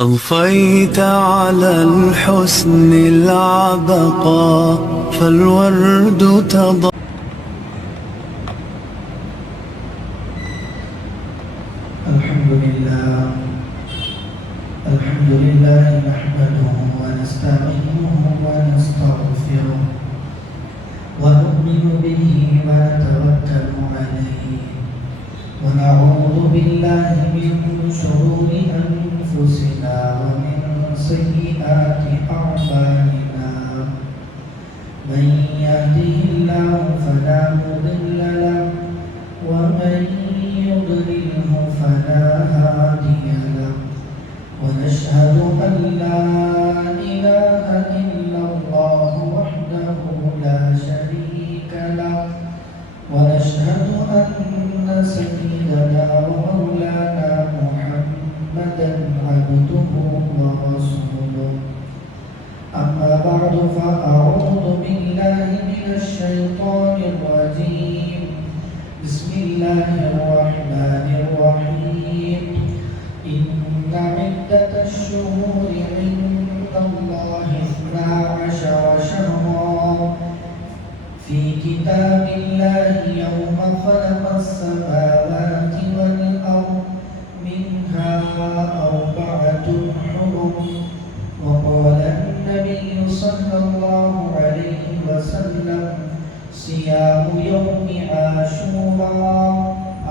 أضفيت على الحسن العبقى فالورد تضاء. الحمد لله نحمده ونستعينه ونستغفره ونؤمن به ونتوكل عليه ونعوذ بالله من شرور أنفسنا ومن سيئات أعمالنا. من يهده الله فلا مضل له ومن يضلله فلا هادي له. ونشهد أن لا إله إلا الله وحده لا شريك له. ونشهد أن سيدنا ومولانا محمدا عبده ورسوله. أما بعد فأعوذ بالله من الشيطان الرجيم. بسم الله الرحمن الرحيم. إن عدة الشهور عند الله 12 شهرا في كتاب الله يوم خلق السماوات والأرض منها 4 حرم. وقال النبي صلى الله عليه وسلم صيام يوم عاشوراء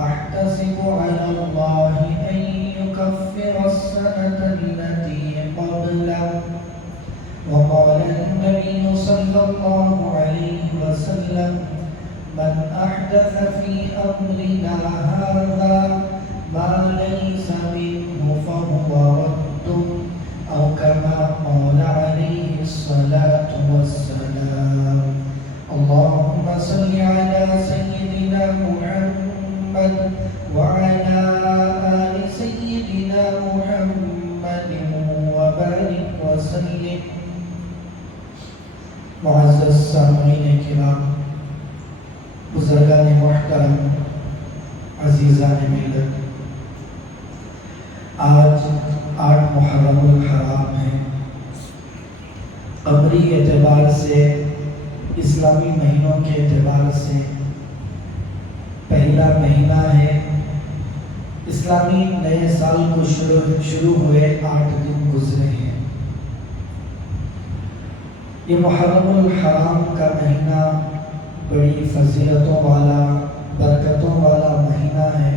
أحتسب على الله أن يكفر السنة التي قبله. وقال النبي صلى الله عليه وسلم من أحدث في أمرنا هذا ما ليس منه فهو رد، أو كما قال عليه الصلاة والسلام. اللهم صل على سيدنا محمد وعلى آل سيدنا محمد وبارك وسلم. معزز سامعین کرام، بزرگان محترم، عزیزان ملت، آج 8 محرم الحرام ہے. قمری اعتبار سے، اسلامی مہینوں کے اعتبار سے پہلا مہینہ ہے. اسلامی نئے سال کو شروع ہوئے 8 دن گزرے ہیں. یہ محرم الحرام کا مہینہ بڑی فضیلتوں والا، برکتوں والا مہینہ ہے.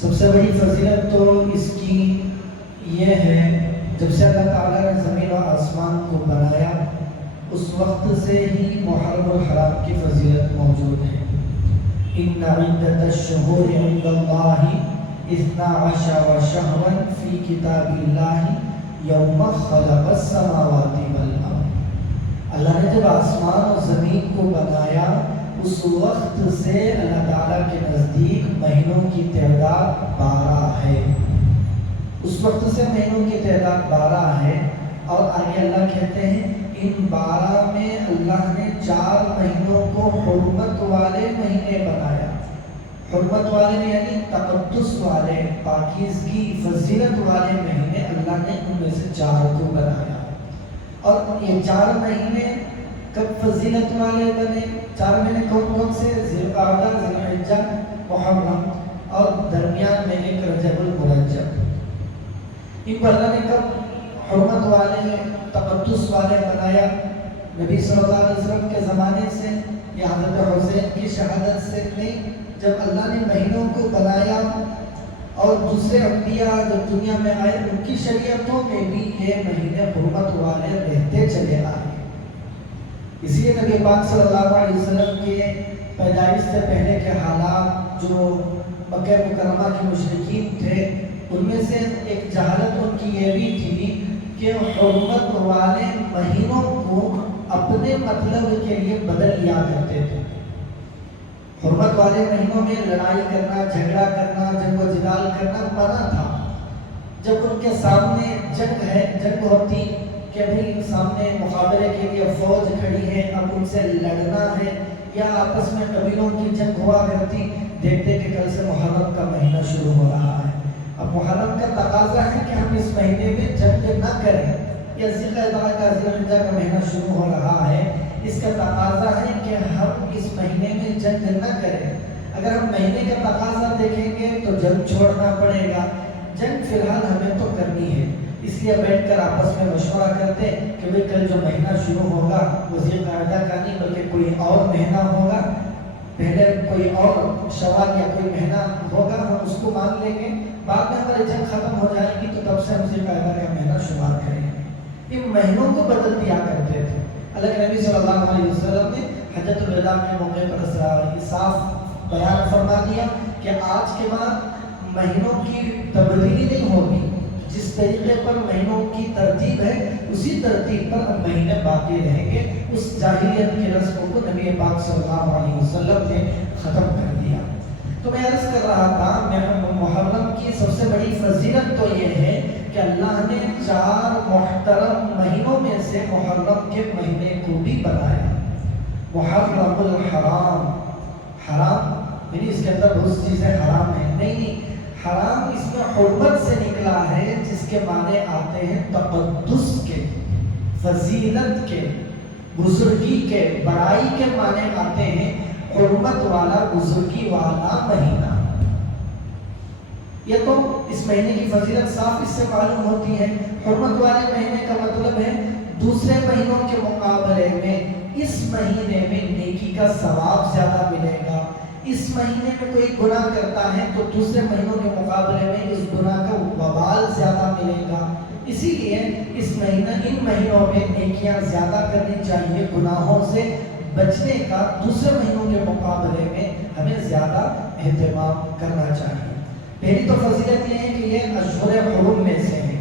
سب سے بڑی فضیلت تو اس کی یہ ہے، جب سے اللہ تعالیٰ نے زمین و آسمان کو بنایا اس وقت سے ہی محرم الحرام کی فضیلت موجود ہے. ان عدت الشہور عند اللہ 12 شہرا فی کتاب اللہ یوم خلق السماوات والارض. اللہ نے جب آسمان اور زمین کو بنایا اس وقت سے اللہ تعالیٰ کے نزدیک مہینوں کی تعداد 12 ہے. اس وقت سے مہینوں کی تعداد 12 ہے. اور آگے اللہ کہتے ہیں ان 12 میں اللہ نے 4 مہینوں کو حرمت والے مہینے بنایا. حرمت والے یعنی تقدس والے، پاکیزگی، فضیلت والے مہینے اللہ نے ان میں سے 4 کو بنایا. اور یہ 4 مہینے کب فضیلت والے بنے؟ 4 مہینے کون کون سے؟ ذی القعدہ، ذی الحجہ، محرم، اور درمیان میں ایک رجب المرجب. ان کو اللہ نے کب حرمت والے، تقدس والے بنایا؟ نبی صلی اللہ علیہ وسلم کے زمانے سے یا حضرت حسین کی شہادت سے نہیں. جب اللہ نے مہینوں کو بنایا اور دوسرے انبیاء جب دنیا میں آئے ان کی شریعتوں میں بھی یہ مہینے حرمت والے رہتے چلے آئے. اسی لیے نبی پاک صلی اللہ علیہ وسلم کے پیدائش سے پہلے کے حالات جو مکہ مکرمہ کے مشرکین تھے ان میں سے ایک جہالت ان کی یہ بھی تھی کہ حرمت والے مہینوں کو اپنے مطلب کے لیے بدل لیا کرتے تھے. حرمت والے مہینوں میں لڑائی کرنا، جھگڑا کرنا، جنگ و جدال کرنا منع تھا. جب ان کے سامنے جنگ ہوتی کہ بھئی سامنے مقابلے کے لیے فوج کھڑی ہے، اب ان سے لڑنا ہے، یا آپس میں قبیلوں کی جنگ ہوا کرتی، دیکھتے کہ کل سے محرم کا مہینہ شروع ہو رہا ہے، اب محرم کا تقاضا ہے کہ ہم اس مہینے میں جنگ نہ کریں. یا ذی القعدہ کا ذی الحجہ کا مہینہ شروع ہو رہا ہے, اس کا تقاضا ہے کہ ہم اس مہینے میں جنگ نہ کریں. اگر ہم مہینے کا تقاضا دیکھیں گے تو جنگ چھوڑنا پڑے گا. جنگ فی الحال ہمیں تو کرنی ہے, اس لیے بیٹھ کر آپس میں مشورہ کرتے کہ بھئی کل جو مہینہ شروع ہوگا وہ ذی القعدہ کا نہیں بلکہ کوئی اور مہینہ ہوگا, پہلے کوئی اور شوال یا کوئی مہینہ ہوگا, ہم اس کو مان لیں گے. بعد میں ہماری جنگ ختم ہو جائے گی تو تب سے ہم ذی القعدہ کا مہینہ شمار کریں گے. ان مہینوں کو بدل دیا کرتے تھے. اللہ کے نبی صلی اللہ علیہ وسلم نے حجۃ الوداع کے موقع پر صاف بیان فرما دیا کہ آج کے بعد مہینوں کی تبدیلی نہیں ہوگی. جس طریقے پر مہینوں کی ترتیب ہے اسی ترتیب پر ہم مہینے باقی رہیں گے. اس جاہلیت کی رسم کو نبی پاک صلی اللہ علیہ وسلم نے ختم کر دیا. تو میں عرض کر رہا تھا محرم کی سب سے بڑی فضیلت تو یہ ہے کہ اللہ نے 4 محترم مہینوں میں سے محرم کے مہینے کو بھی بنایا. محرم الحرام, حرام یعنی اس کے اندر بہت چیزیں حرام ہیں, نہیں, حرام اس میں حرمت سے نکلا ہے جس کے معنی آتے ہیں تقدس کے, فضیلت کے, بزرگی کے, بڑائی کے معنی آتے ہیں. حرمت والا, بزرگی والا مہینہ. یہ تو اس مہینے کی فضیلت صاف اس سے معلوم ہوتی ہے. حرمت والے مہینے کا مطلب ہے دوسرے مہینوں کے مقابلے میں اس مہینے میں نیکی کا ثواب زیادہ ملے گا. اس مہینے میں کوئی گناہ کرتا ہے تو دوسرے مہینوں کے مقابلے میں اس گناہ کا وبال زیادہ ملے گا. اسی لیے ان مہینوں میں نیکیاں زیادہ کرنی چاہیے, گناہوں سے بچنے کا دوسرے مہینوں کے مقابلے میں ہمیں زیادہ اہتمام کرنا چاہیے. پہلی تو فضیلت یہ ہے کہ یہ اشہر حرم میں سے ہے.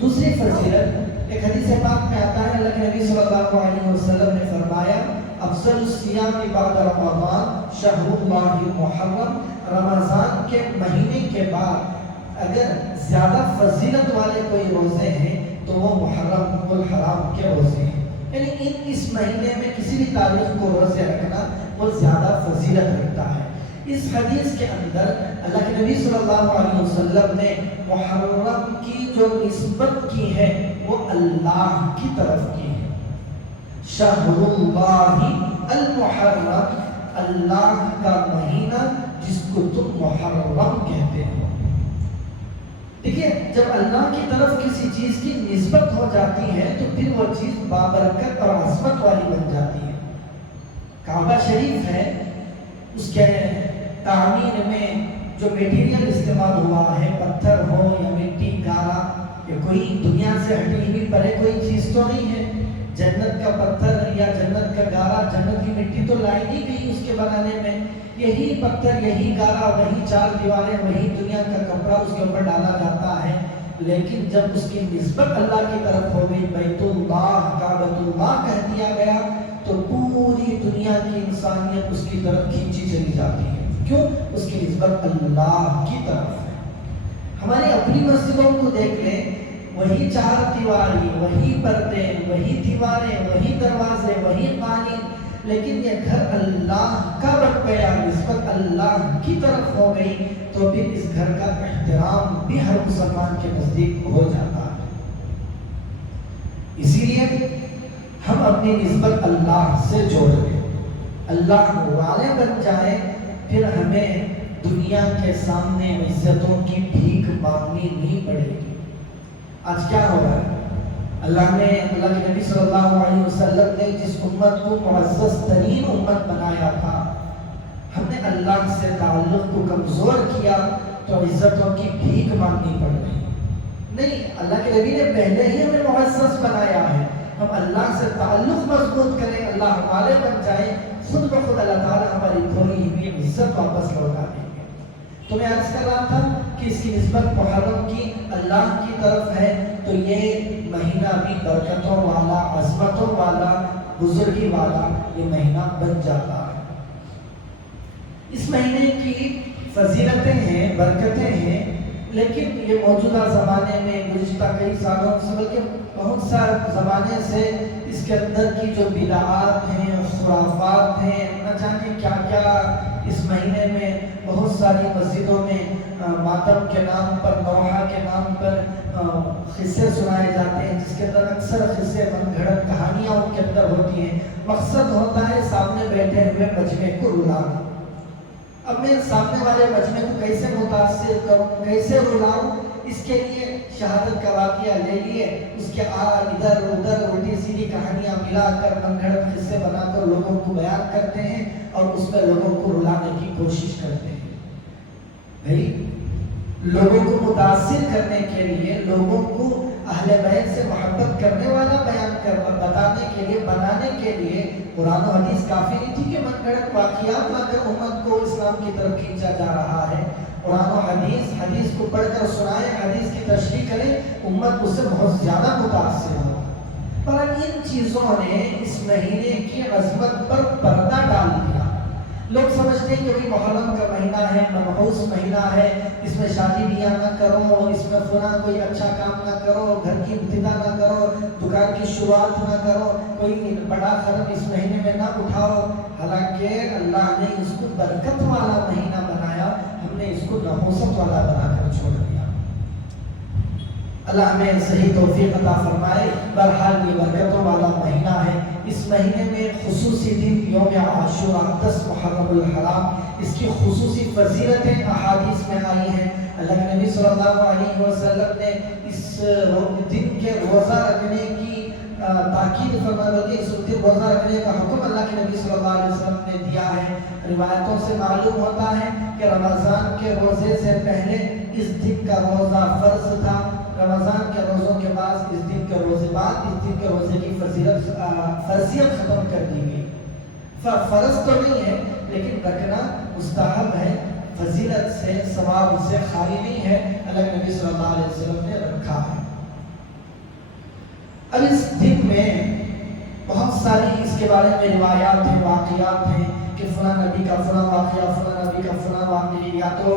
دوسری فضیلت ایک حدیث پاک میں آتا ہے, اللہ کے نبی صلی اللہ علیہ وسلم نے فرمایا افضل الصیام بعد رمضان شہر اللہ المحرم. رمضان کے مہینے کے بعد اگر زیادہ فضیلت والے کوئی روزے ہیں تو وہ محرم الحرام کے روزے ہیں. یعنی اس مہینے میں کسی بھی تاریخ کو روزے رکھنا وہ زیادہ فضیلت رکھتا ہے. اس حدیث کے اندر اللہ کے نبی صلی اللہ علیہ وسلم نے محرم کی جو نسبت کی ہے وہ اللہ کی طرف کی ہے. شہر اللہ المحرم, اللہ کا مہینہ جس کو تم محرم کہتے ہو. دیکھیے, جب اللہ کی طرف کسی چیز کی نسبت ہو جاتی ہے تو پھر وہ چیز بابرکت اور عظمت والی بن جاتی ہے. کعبہ شریف ہے, اس کے تعمیر میں جو میٹیریل استعمال ہوا ہے, پتھر ہو یا مٹی, گارا, یا کوئی دنیا سے ہٹی ہوئی پرے کوئی چیز تو نہیں ہے. جنت کا پتھر یا جنت کا گارا, جنت کی مٹی تو لائی نہیں گئی اس کے بنانے میں. یہی پتھر, یہی گارا, وہی 4 دیواریں, وہی دنیا کا کپڑا اس کے اوپر ڈالا جاتا ہے. لیکن جب اس کی نسبت اللہ کی طرف ہو گئی, بیت اللہ, کعبۃ اللہ کہہ دیا گیا, تو پوری دنیا کی انسانیت اس کی طرف کھینچی چلی جاتی ہے. کیوں؟ اس کی نسبت اللہ کی طرف ہے. ہماری اپنی مسجدوں کو دیکھ لیں, وہی 4 دیواری, وہی پردے, وہی دیواریں, وہی دروازے, وہی قالین, لیکن یہ گھر اللہ کا بن گیا, نسبت اللہ کی طرف ہو گئی, تو پھر اس گھر کا احترام بھی ہر مسلمان کے نزدیک ہو جاتا ہے. اسی لیے ہم اپنی نسبت اللہ سے جوڑ لیں, اللہ والے بن جائیں, پھر ہمیں دنیا کے سامنے عزتوں کی بھیک مانگنی نہیں پڑے گی. آج کیا ہو رہا ہے؟ اللہ کے نبی صلی اللہ علیہ وسلم نے جس امت کو معزز ترین امت بنایا تھا, ہم نے اللہ سے تعلق کو کمزور کیا تو عزتوں کی بھیک مانگنی پڑ رہی. نہیں, اللہ کے نبی نے پہلے ہی ہمیں معزز بنایا ہے. ہم اللہ سے تعلق مضبوط کریں, اللہ والے بن جائیں, خود بخود اللہ تعالیٰ ہماری کھوئی ہوئی عزت واپس لوٹا دیں گے. تو میں عرض کر رہا تھا کہ اس کی نسبت محرم کی اللہ کی طرف ہے, تو یہ مہینہ بھی برکتوں والا, عظمتوں والا, بزرگی والا یہ مہینہ بن جاتا ہے. اس مہینے کی فضیلتیں ہیں, برکتیں ہیں, لیکن یہ موجودہ زمانے میں گزشتہ کئی سالوں سے بلکہ بہت سا زمانے سے اس کے اندر کی جو بدعات ہیں, خرافات ہیں, نہ جانے کیا کیا اس مہینے میں بہت ساری مسجدوں میں ماتم کے نام پر، نوحہ کے نام پر قصے سنائے جاتے ہیں، جس کے اندر اکثر قصے من گھڑت کہانیاں ان کے اندر ہوتی ہیں۔ مقصد ہوتا ہے سامنے بیٹھے ہوئے مجمع کو رلانا۔ اب میں سامنے والے مجمع کو کیسے متاثر کروں، کیسے رلاؤں، اس کے لیے شہادت کا واقعہ لے لیے، اس کے ادھر ادھر الٹی سیدھی کہانیاں ملا کر من گھڑت قصے بنا کر لوگوں کو بیان کرتے ہیں اور اس میں لوگوں کو رلانے کی کوشش کرتے ہیں۔ بھائی لوگوں کو متاثر کرنے کے لیے، لوگوں کو اہل بیت سے محبت کرنے والا بیان بتانے کے لیے، بنانے کے لیے قرآن و حدیث کافی نہیں تھی کہ من گھڑت واقعات لا کر امت کو اسلام کی طرف کھینچا جا رہا ہے۔ قرآن و حدیث کو پڑھ کر سنائے، حدیث کی تشریح کرے، امت اس سے بہت زیادہ متاثر ہو۔ پر ان چیزوں نے اس مہینے کی عظمت پر پردہ ڈال دیا۔ لوگ سمجھتے ہیں کہ ابھی محرم کا مہینہ ہے، منحوس مہینہ ہے، اس میں شادی بیاہ نہ کرو، اس میں فلاں کوئی اچھا کام نہ کرو، گھر کی ابتدا نہ کرو، دکان کی شروعات نہ کرو، کوئی بڑا قدم اس مہینے میں نہ اٹھاؤ۔ حالانکہ اللہ نے اس کو برکت والا مہینہ بنایا، ہم نے اس کو نحوست والا بنا کر چھوڑ دیا۔ اللہ ہمیں صحیح توفیق عطا فرمائے۔ بہرحال یہ برکتوں والا مہینہ ہے۔ اس مہینے میں خصوصی دن یوم عاشوراء 10 محرم الحرام، اس کی خصوصی فضیلتیں احادیث میں آئی ہیں۔ اللہ کے نبی صلی اللہ علیہ وسلم نے اس دن کے روزہ رکھنے کی تاکید فرمائی، اس دن روزہ رکھنے کا حکم اللہ کے نبی صلی اللہ علیہ وسلم نے دیا ہے۔ روایتوں سے معلوم ہوتا ہے کہ رمضان کے روزے سے پہلے اس دن کا روزہ فرض تھا، رمضان کے روزوں کے بعد اس دن کے روزے کی فرضیت ختم کر دی گئی۔ فرض تو نہیں ہے لیکن رکھنا مستحب ہے، فضیلت سے ثواب سے خالی نہیں ہے۔ اللہ کے نبی صلی اللہ علیہ وسلم نے رکھا ہے۔ اب اس دن میں بہت ساری اس کے بارے میں روایات ہیں، واقعات ہیں کہ فلاں نبی کا فلاں واقعہ، فلاں نبی کا فلاں واقعہ، یا تو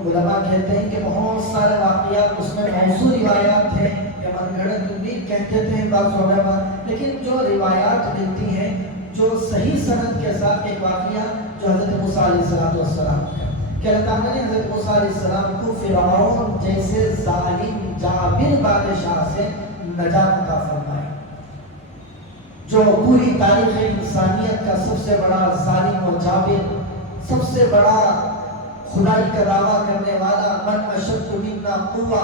علماء کہتے ہیں کہ بہت سارے واقعات اس میں موضوع روایات ہیں، یا من گھڑت بھی کہتے تھے بعض علماء، لیکن جو روایات ملتی ہیں جو صحیح سند کے ساتھ، ایک واقعہ جو حضرت موسیٰ علیہ السلام کا کہ اللہ تعالیٰ نے حضرت موسیٰ علیہ السلام کو فرعون جیسے ظالم جابر بادشاہ سے نجات عطا فرمائی، جو پوری تاریخ انسانیت کا سب سے بڑا ظالم و جابر، سب سے بڑا خدائی کا دعویٰ کرنے والا، من اشد منا قوہ،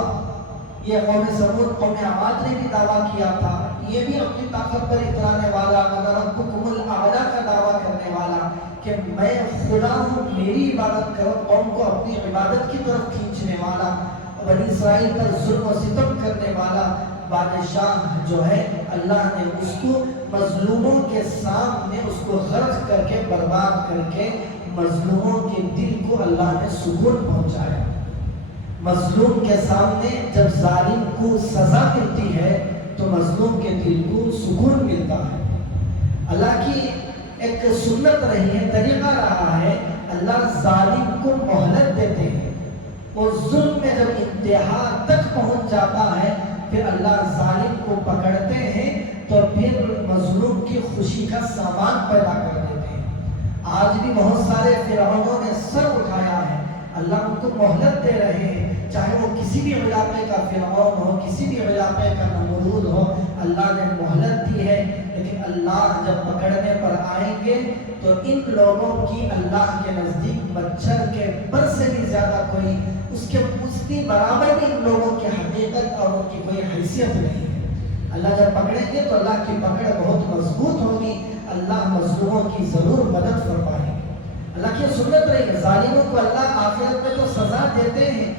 یہ قوم سمود، قوم عاد نے بھی دعویٰ کیا تھا، یہ بھی اپنی طاقت پر اترانے والا، انا ربکم الاعلی کا دعویٰ کرنے والا کہ میں خدا ہوں، میری عبادت کرو، قوم کو اپنی عبادت کی طرف کھینچنے والا، بنی اسرائیل پر ظلم و ستم کرنے والا بادشاہ جو ہے، اللہ نے اس کو مظلوموں کے سامنے اس کو غرق کر کے، برباد کر کے، مظلوموں کے دل کو اللہ نے سکون پہنچایا۔ مظلوم کے سامنے جب ظالم کو سزا ملتی ہے تو مظلوم کے دل کو سکون ملتا ہے۔ اللہ کی ایک سنت رہی ہے، طریقہ رہا ہے، اللہ ظالم کو مہلت دیتے ہیں، اور ظلم میں جب انتہا تک پہنچ جاتا ہے پھر اللہ ظالم کو پکڑتے ہیں تو پھر مظلوم کی خوشی کا سامان پیدا کر دیتے ہیں۔ آج بھی بہت سارے فرعونوں نے سر اٹھایا ہے، اللہ ان کو مہلت دے رہے ہیں، چاہے وہ کسی بھی علاقے کا فرعون ہو، کسی بھی علاقے کا نمرود ہو، اللہ نے مہلت دی ہے، لیکن اللہ جب پکڑنے پر آئیں گے تو ان لوگوں کی اللہ کے نزدیک مچھر کے پر سے بھی زیادہ کوئی اس کی برابر بھی ان لوگوں کی حقیقت اور ان کی کوئی حیثیت نہیں ہے۔ اللہ جب پکڑیں گے تو اللہ کی پکڑ بہت مضبوط ہوگی، اللہ مظلوموں کی ضرور مدد فرمائے گا۔ اللہ کی سنت رہی ہے، ظالموں کو اللہ آخرت میں تو سزا دیتے ہیں،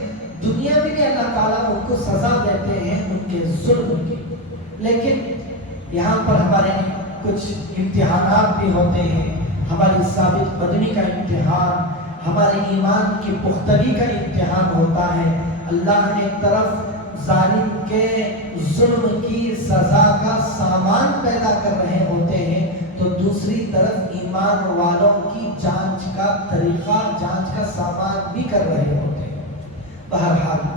دنیا میں بھی اللہ تعالیٰ ان کو سزا دیتے ہیں ان کے ظلم کی، لیکن یہاں پر ہمارے کچھ امتحانات بھی ہوتے ہیں، ہماری ثابت قدمی کا امتحان، ہمارے ایمان کی پختگی کا امتحان ہوتا ہے۔ اللہ نے ایک طرف ظالم کے ظلم کی سزا کا سامان پیدا کر رہے ہوتے ہیں تو دوسری طرف ایمان والوں کی جانچ کا طریقہ، جانچ کا سامان بھی کر رہے ہوتے ہیں۔ بہرحال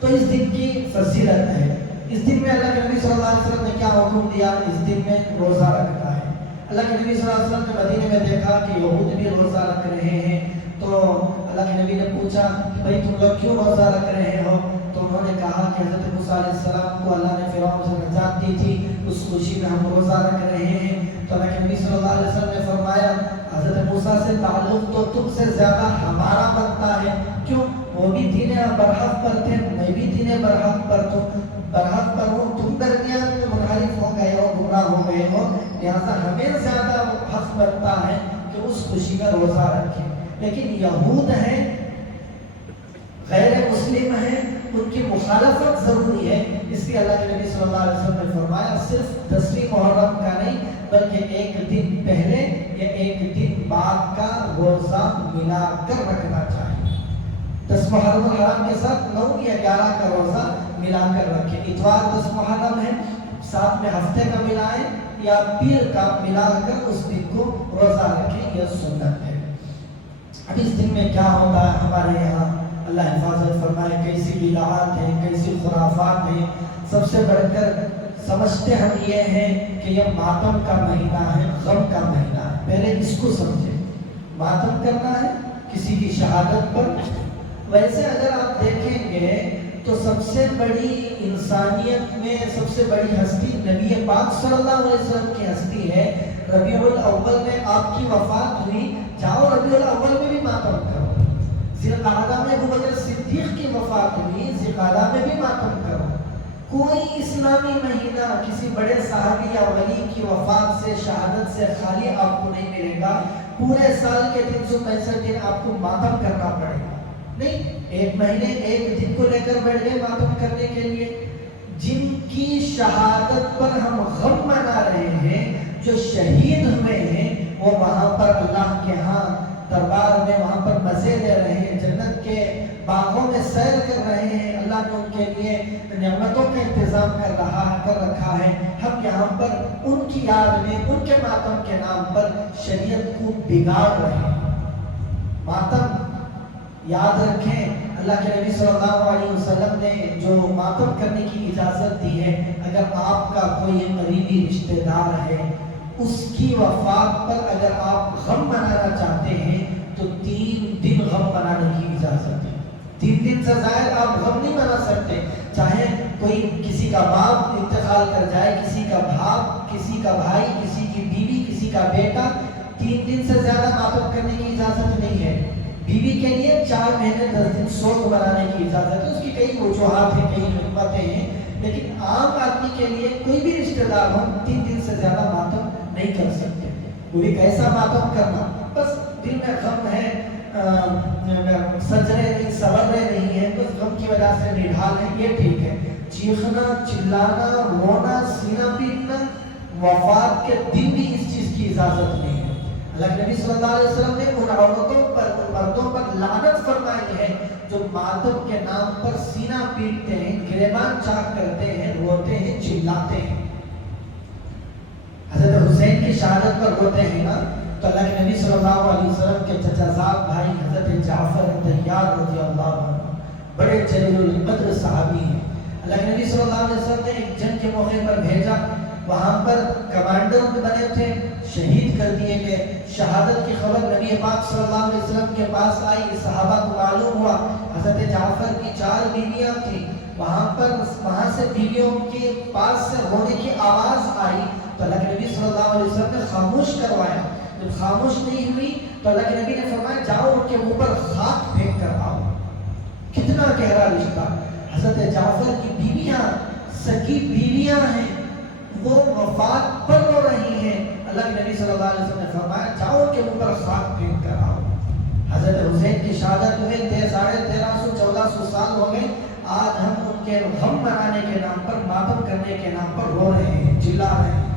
تو اس دن کی فضیلت ہے، اس دن میں اللہ کے نبی صلی اللہ علیہ وسلم نے کیا حکم دیا، اس دن میں روزہ رکھنا ہے۔ اللہ کے نبی صلی اللہ علیہ وسلم نے مدینے میں دیکھا کہ یہود بھی روزہ رکھ رہے ہیں، تو اللہ کے نبی نے پوچھا کہ بھائی تم لوگ کیوں روزہ رکھ رہے ہو؟ تو انہوں نے کہا کہ حضرت موسیٰ علیہ السلام کو اللہ نے فرعون سے نجات دی تھی، اس خوشی میں ہم روزہ رکھ رہے ہیں۔ تو اللہ کے نبی صلی اللہ علیہ وسلم نے فرمایا حضرت موسیٰ سے تعلق تو تم سے زیادہ ہمارا بنتا ہے، کیوں؟ وہ بھی دین برحق پر تھے، میں بھی دین برحق پر ہوں، تم درمیان میں منحرف ہو گئے ہو، گمراہ ہو گئے ہو، لہذا ہمیں زیادہ حق بنتا ہے کہ اس خوشی کا روزہ رکھیں۔ لیکن یہود ہیں، غیر مسلم ہیں، ان کی مخالفت ضروری ہے، اس لیے اللہ کے نبی صلی اللہ علیہ وسلم نے فرمایا صرف 10ویں محرم کا نہیں بلکہ ایک دن پہلے یا ایک دن بعد کا روزہ ملا کر رکھنا چاہیے۔ 10 محرم الحرام کے ساتھ 9 یا 11 کا روزہ ملا کر رکھیں۔ اتوار 10 محرم ہے، ساتھ میں ہفتے کا ملائیں یا پیر کا ملا کر اس دن کو روزہ رکھیں، یہ سنت ہے۔ اب اس دن میں کیا ہوتا ہے ہمارے یہاں، اللہ حفاظت فرمائے، کیسی بدعات ہیں، کیسی خرافات ہیں۔ سب سے بڑھ کر سمجھتے ہم یہ ہیں کہ یہ ماتم کا مہینہ ہے، غم کا مہینہ ہے۔ پہلے اس کو سمجھیں، ماتم کرنا ہے کسی کی شہادت پر۔ ویسے اگر آپ دیکھیں گے تو سب سے بڑی انسانیت میں سب سے بڑی ہستی نبی پاک صلی اللہ علیہ وسلم کی ہستی ہے۔ ربیع الاول میں آپ کی وفات ہوئی، جاؤ ربیع الاول میں بھی ماتم کرو۔ ذوالقعدہ میں ابوبکر صدیق کی وفات ہوئی، ذوالقعدہ میں بھی ماتم کرو۔ کوئی اسلامی مہینہ کسی بڑے صحابی یا ولی کی وفات سے، شہادت سے خالی آپ کو نہیں ملے گا۔ پورے سال کے 365 دن آپ کو ماتم کرنا پڑے گا، نہیں ایک مہینے ایک دن کو لے کر بیٹھ گئے ماتم کرنے کے لیے۔ جن کی شہادت پر ہم غم منا رہے ہیں، جو شہید ہوئے ہیں، وہ وہاں پر اللہ کے ہاں دربار میں وہاں پر مزے لے رہے ہیں، جنت کے باغوں میں سیر کر رہے ہیں، اللہ نے ان کے لیے نعمتوں کا انتظام کر رکھا ہے۔ ہم یہاں پر ان کی یاد میں، ان کے ماتم کے نام پر شریعت کو بگاڑ رہے ہیں۔ ماتم یاد رکھیں، اللہ کے نبی صلی اللہ علیہ وسلم نے جو ماتم کرنے کی اجازت دی ہے، اگر آپ کا کوئی قریبی رشتہ دار ہے، اس کی وفات پر اگر آپ غم منانا چاہتے ہیں تو 3 دن غم منانے کی اجازت ہے۔ 3 دن سے زائد آپ غم نہیں منا سکتے، چاہے کوئی کسی کا باپ انتقال کر جائے، کسی کا باپ، کسی کا بھائی، کسی کی بیوی، کسی کا بیٹا، 3 دن سے زیادہ ماتم کرنے کی اجازت نہیں ہے۔ بیوی کے لیے 4 مہینے 10 دن سوگ منانے کی اجازت ہے، اس کی کئی وجوہات ہیں، کئی حکمتیں ہیں، لیکن عام آدمی کے لیے کوئی بھی رشتہ دار ہو 3 دن سے زیادہ ماتم نہیں کر سکتے۔ وہ بھی کیسا ماتم کرنا، بس دل میں غم ہے، سجرے نہیں، سورے نہیں ہے، بس غم کی وجہ سے نڈھال ہے، یہ ٹھیک ہے۔ چیخنا، چلانا، رونا، سینہ پیٹنا، وفات کے دن بھی اس چیز کی اجازت نہیں ہے۔ اللہ کے نبی صلی اللہ علیہ وسلم نے ان عورتوں پر، ان مردوں پر لعنت فرمائی ہے جو ماتم کے نام پر سینہ پیٹتے ہیں، گریبان چاک کرتے ہیں، روتے ہیں، چلاتے ہیں۔ حضرت حسین کی شہادت پر روتے ہیں نا، تو اللہ کے نبی صلی اللہ علیہ وسلم کے چچا زاد بھائی حضرت جعفر طیار رضی اللہ عنہ بڑے جلیل القدر صحابی ہیں۔ اللہ کے نبی صلی اللہ علیہ وسلم نے ایک جنگ کے موقع پر بھیجا، وہاں پر کمانڈر بنے تھے، شہید کر دیے گئے۔ شہادت کی خبر نبی پاک صلی اللہ علیہ وسلم کے پاس آئی، صحابہ کو معلوم ہوا حضرت جعفر کی 4 بیویاں تھیں، وہاں سے بیویوں کے پاس سے رونے کی آواز آئی، تو اللہ کے نبی صلی اللہ علیہ وسلم نے خاموش کروایا۔ جب خاموش نہیں ہوئی تو اللہ کے نبی نے فرمایا جاؤ ان کے منہ پر خاک پھینک کر آؤ۔ کتنا گہرا رشتہ، حضرت جعفر کی بیویاں سکی بیویاں ہیں، وہ وفات پر رو رہی ہیں، اللہ کے نبی صلی اللہ علیہ وسلم نے فرمایا جاؤ ان کے منہ پر خاک پھینک کر آؤ۔ حضرت حسین کی شہادت ہوئے 1350-1400 سال ہو گئے، آج ہم ان کے غم منانے کے نام پر، ماتم کرنے کے نام پر رو رہے ہیں، چلا رہے ہیں۔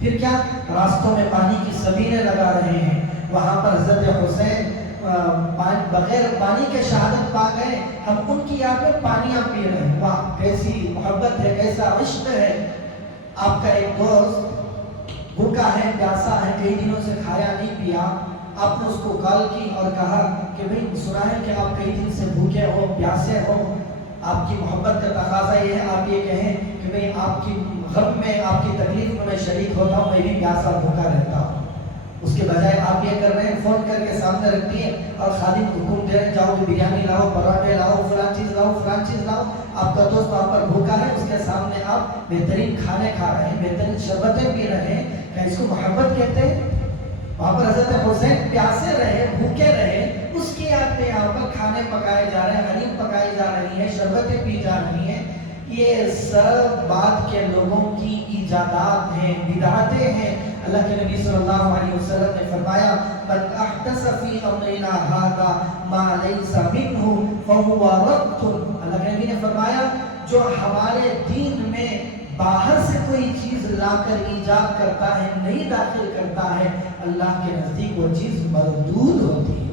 پھر کیا، راستوں میں پانی کی سبیلیں لگا رہے ہیں، وہاں پر حضرت حسین بغیر پانی کے شہادت پا گئے، ہم ان کی یاد میں پانیاں پی رہے ہیں۔ واہ کیسی محبت ہے، کیسا عشق ہے۔ آپ کا ایک دوست بھوکا ہے، پیاسا ہے، کئی دنوں سے کھایا نہیں پیا، آپ نے اس کو کال کی اور کہا کہ بھئی سنا ہے کہ آپ کئی دن سے بھوکے ہو، پیاسے ہو، آپ کی محبت کا تقاضا یہ ہے آپ یہ کہیں کہ بھئی آپ کی غم میں آپ کی تکلیف میں میں شریک ہوتا ہوں، میں بھی پیاسا بھوکا رہتا ہوں۔ اس کے بجائے آپ یہ کر رہے ہیں فون کر کے سامنے رکھ دیے اور خادم کو حکم دے رہے ہیں جاؤ بریانی لاؤ، پراٹھے لاؤ، فلان چیز لاؤ۔ آپ کا دوست وہاں پر بھوکا ہے، اس کے سامنے آپ بہترین کھانے کھا رہے ہیں، بہترین شربتیں پی رہے ہیں، کیا اس کو محبت کہتے ہیں؟ وہاں پر حضرت حسین پیاسے رہے، بھوکے رہے، اس کی یاد میں یہاں پر کھانے پکائے جا رہے ہیں، حلیم پکائی جا رہی ہیں، شربتیں پی جا رہی ہیں۔ یہ سب بعد کے لوگوں کی ایجادات ہیں، بدعتیں ہیں۔ اللہ کے نبی صلی اللہ علیہ وسلم نے فرمایا من احدث فی امرنا ھذا ما لیس منہ فہو رد۔ اللہ کے نبی نے فرمایا جو ہمارے دین میں باہر سے کوئی چیز لا کر ایجاد کرتا ہے، نہیں داخل کرتا ہے، اللہ کے نزدیک وہ چیز مردود ہوتی ہے۔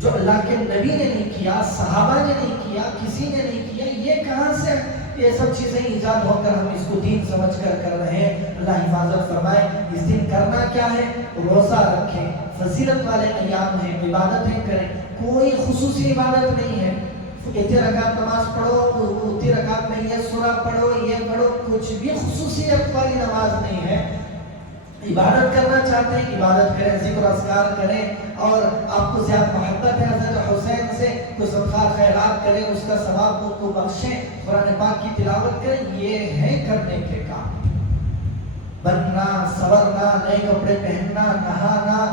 جو اللہ کے نبی نے نہیں کیا، صحابہ نے نہیں کیا، کسی نے نہیں کیا، یہ کہاں سے یہ سب چیزیں ایجاد ہو کر ہم اس کو دین سمجھ کر رہے ہیں؟ اللہ حفاظت فرمائے۔ اس دن کرنا کیا ہے؟ روزہ رکھیں، فضیلت والے ایام ہیں، عبادتیں کریں، کوئی خصوصی عبادت نہیں ہے، اتنی رکعت نماز پڑھو، اتنی رکعت میں یہ سورہ پڑھو، یہ پڑھو، کچھ بھی خصوصیت والی نماز نہیں ہے۔ عبادت کرنا چاہتے ہیں عبادت کریں، ذکر اذکار کریں، اور آپ کو زیادہ محبت ہے حضرت حسین سے، کوئی صدقہ خیرات کریں، اس کا ثواب ان کو بخشیں، قرآن پاک کی تلاوت کریں، یہ ہے کرنے کے کام۔ بننا، سورنا، نئے کپڑے پہننا، نہانا،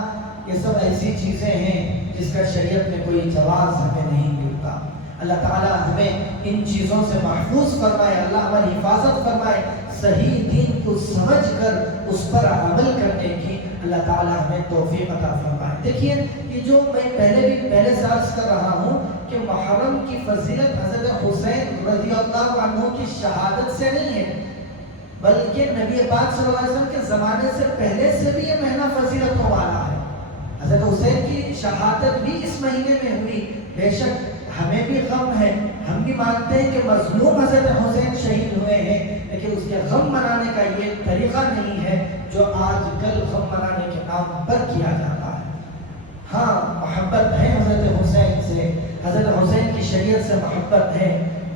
یہ سب ایسی چیزیں ہیں جس کا شریعت میں کوئی جواز ہمیں نہیں ملتا۔ اللہ تعالیٰ ہمیں ان چیزوں سے محفوظ فرمائے، اللہ ہماری حفاظت فرمائے، صحیح دین کو سمجھ کر اس پر عمل کرنے کی اللہ تعالیٰ ہمیں توفیق عطا فرمائے۔ دیکھیے یہ جو میں پہلے سے عرض کر رہا ہوں کہ محرم کی فضیلت حضرت حسین رضی اللہ عنہ کی شہادت سے نہیں ہے، بلکہ نبی پاک صلی اللہ علیہ وسلم کے زمانے سے پہلے سے بھی یہ مہینہ فضیلتوں والا ہے۔ حضرت حسین کی شہادت بھی اس مہینے میں ہوئی۔ بے شک ہمیں بھی غم ہے، ہم بھی مانتے ہیں کہ مظلوم حضرت حسین شہید ہوئے ہیں، لیکن اس کے غم منانے کا یہ طریقہ نہیں ہے جو آج کل غم منانے کے نام پر کیا جاتا ہے۔ ہاں محبت ہے حضرت حسین سے، حضرت حسین کی شریعت سے محبت ہے،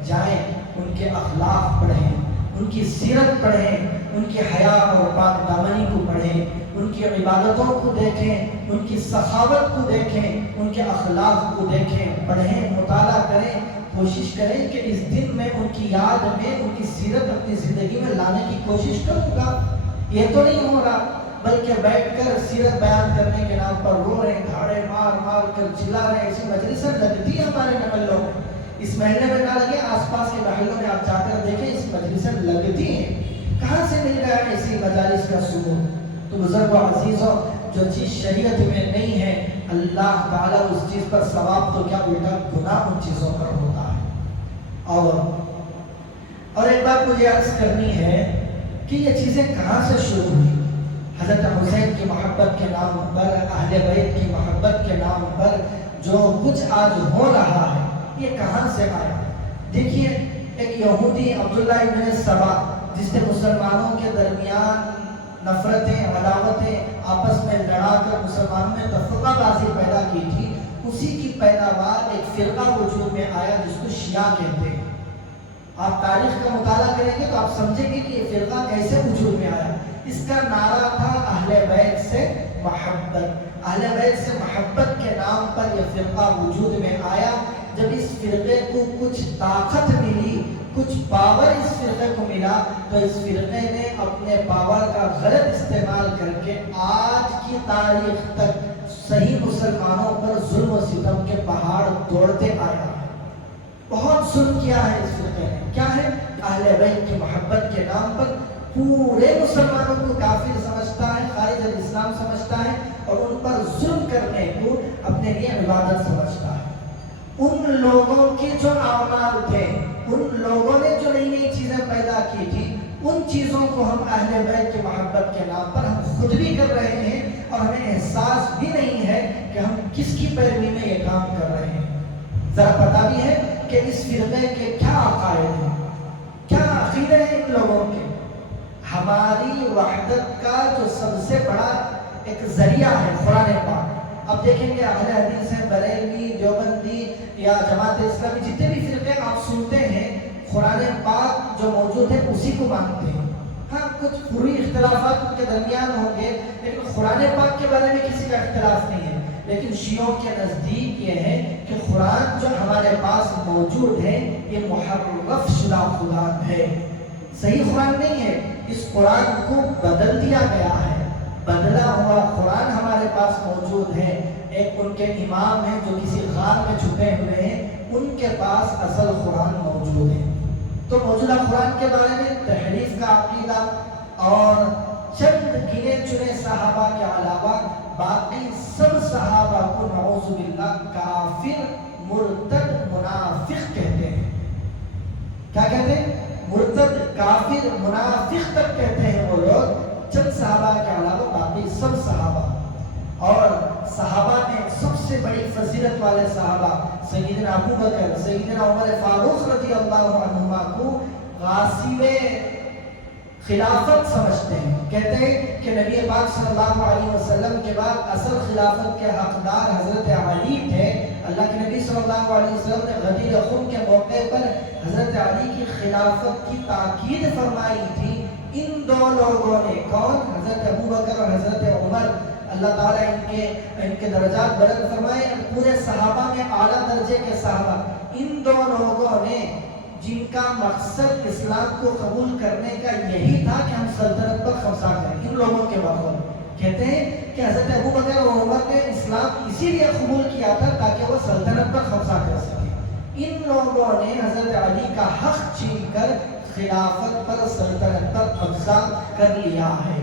جائیں ان کے اخلاق پڑھیں، ان کی سیرت پڑھیں، ان کی حیا اور پاک دامنی کو پڑھیں، ان کی عبادتوں کو دیکھیں، ان کی سخاوت کو دیکھیں، ان کے اخلاق کو دیکھیں، پڑھیں، مطالعہ کریں، کوشش کریں کہ اس دن میں ان کی یاد میں ان کی سیرت اپنی زندگی میں لانے کی کوشش کروں گا۔ یہ تو نہیں ہو رہا، بلکہ بیٹھ کر سیرت بیان کرنے کے نام پر رو رہے ہیں، دھاڑے مار کر چلا رہے ہیں۔ ایسی مجلسیں لگتی ہیں ہمارے محلوں میں، اس محلے میں نہ لگے، آس پاس کے محلوں میں آپ جا کر دیکھیں، اس مجلسیں لگتی ہیں۔ کہاں سے مل گیا ایسی مجالس کا سکون؟ تو بزرگ و عزیزوں، جو چیز شریعت میں نہیں ہے اللہ تعالیٰ اس چیز پر ثواب تو کیا الٹا گناہ ان چیزوں پر ہوتا ہے۔ اور ایک بات مجھے عرض کرنی ہے کہ یہ چیزیں کہاں سے شروع ہوئی؟ حضرت حسین کی محبت کے نام پر، اہل بیت کی محبت کے نام پر جو کچھ آج ہو رہا ہے یہ کہاں سے آیا؟ دیکھیے ایک یہودی عبداللہ ابن سبا جس نے مسلمانوں کے درمیان نفرتیں، عداوتیں آپس میں لڑا کر مسلمانوں میں تفرقہ بازی پیدا کی تھی، اسی کی پیداوار ایک فرقہ وجود میں آیا جس کو شیعہ کہتے ہیں۔ آپ تاریخ کا مطالعہ کریں گے تو آپ سمجھیں گے کہ یہ فرقہ کیسے وجود میں آیا۔ اس کا نعرہ تھا اہل بیت سے محبت۔ اہل بیت سے محبت کے نام پر یہ فرقہ وجود میں آیا۔ جب اس فرقے کو کچھ طاقت ملی، کچھ پاور اس فرقے کو ملا، تو اس فرقے نے اپنے پاور کا غلط استعمال کر کے آج کی تاریخ تک صحیح مسلمانوں پر ظلم و ستم کے پہاڑ توڑتے آیا ہے۔ بہت ظلم کیا ہے اس فرقے نے۔ کیا ہے؟ اہل بیت کی محبت کے نام پر پورے مسلمانوں کو کافر سمجھتا ہے، خارج الاسلام سمجھتا ہے، اور ان پر ظلم کرنے کو اپنے لیے عبادت سمجھتا ہے۔ ان لوگوں کے جو اعمال تھے، ان لوگوں نے جو نئی نئی چیزیں پیدا کی تھی، ان چیزوں کو ہم اہل بیت کی محبت کے نام پر ہم خود بھی کر رہے ہیں، اور ہمیں احساس بھی نہیں ہے کہ ہم کس کی پیروی میں یہ کام کر رہے ہیں۔ ذرا پتہ بھی ہے کہ اس فرقے کے کیا عقائد ہیں، کیا عقیدے ہیں ان لوگوں کے۔ ہماری وحدت کا جو سب سے بڑا ایک ذریعہ ہے قرآن پاک۔ اب دیکھیں گے اہل حدیث ہیں، بریلوی، دیوبندی یا جماعت اسلامی، جتنے بھی فرقے آپ سنتے معبود ہے اسی کو مانتے ہیں. ہاں کچھ فروعی اختلافات ان کے درمیان ہوں گے، لیکن قرآن پاک کے بارے میں کسی کا اختلاف نہیں ہے. لیکن شیعوں کے نزدیک یہ ہے کہ قرآن جو ہمارے پاس موجود ہے یہ محرف شدہ قرآن ہے، صحیح قرآن نہیں ہے. اس قرآن کو بدل دیا گیا ہے، بدلا ہوا قرآن ہمارے پاس موجود ہے. ایک ان کے امام ہیں جو کسی غار میں چھپے ہوئے ہیں، ان کے پاس اصل قرآن موجود ہے. تو موجودہ قرآن کے بارے میں تحریف کا عقیدہ اور چند گنے چنے صحابہ کے علاوہ باقی سب صحابہ کو نعوذ باللہ کافر، مرتد، منافق کہتے ہیں. کیا کہتے ہیں؟ مرتد، کافر، منافق تک کہتے ہیں وہ لوگ، چند صحابہ کے علاوہ باقی سب صحابہ. اور صحابہ میں سب سے بڑی فضیلت والے صحابہ سیدنا ابو بکر، سیدنا عمر فاروق رضی اللہ عنہما کو غاصب خلافت سمجھتے ہیں. کہتے ہیں کہ نبی پاک صلی اللہ علیہ وسلم کے بعد اصل خلافت کے حقدار حضرت علی تھے. اللہ کے نبی صلی اللہ علیہ وسلم نے غدیر خم کے موقع پر حضرت علی کی خلافت کی تاکید فرمائی تھی. ان دو لوگوں نے، کون؟ حضرت ابو بکر اور حضرت عمر، اللہ تعالیٰ ان کے درجات بلند فرمائے. پورے صحابہ میں اعلیٰ درجے کے صحابہ، ان دو لوگوں نے جن کا مقصد اسلام کو قبول کرنے کا یہی تھا کہ ہم سلطنت پر قبضہ کریں، ان لوگوں کے بغیر. کہتے ہیں کہ حضرت ابو بکر اور عمر نے اسلام اسی لیے قبول کیا تھا تاکہ وہ سلطنت پر قبضہ کر سکے. ان لوگوں نے حضرت علی کا حق چھین کر خلافت پر، سلطنت پر قبضہ کر لیا ہے.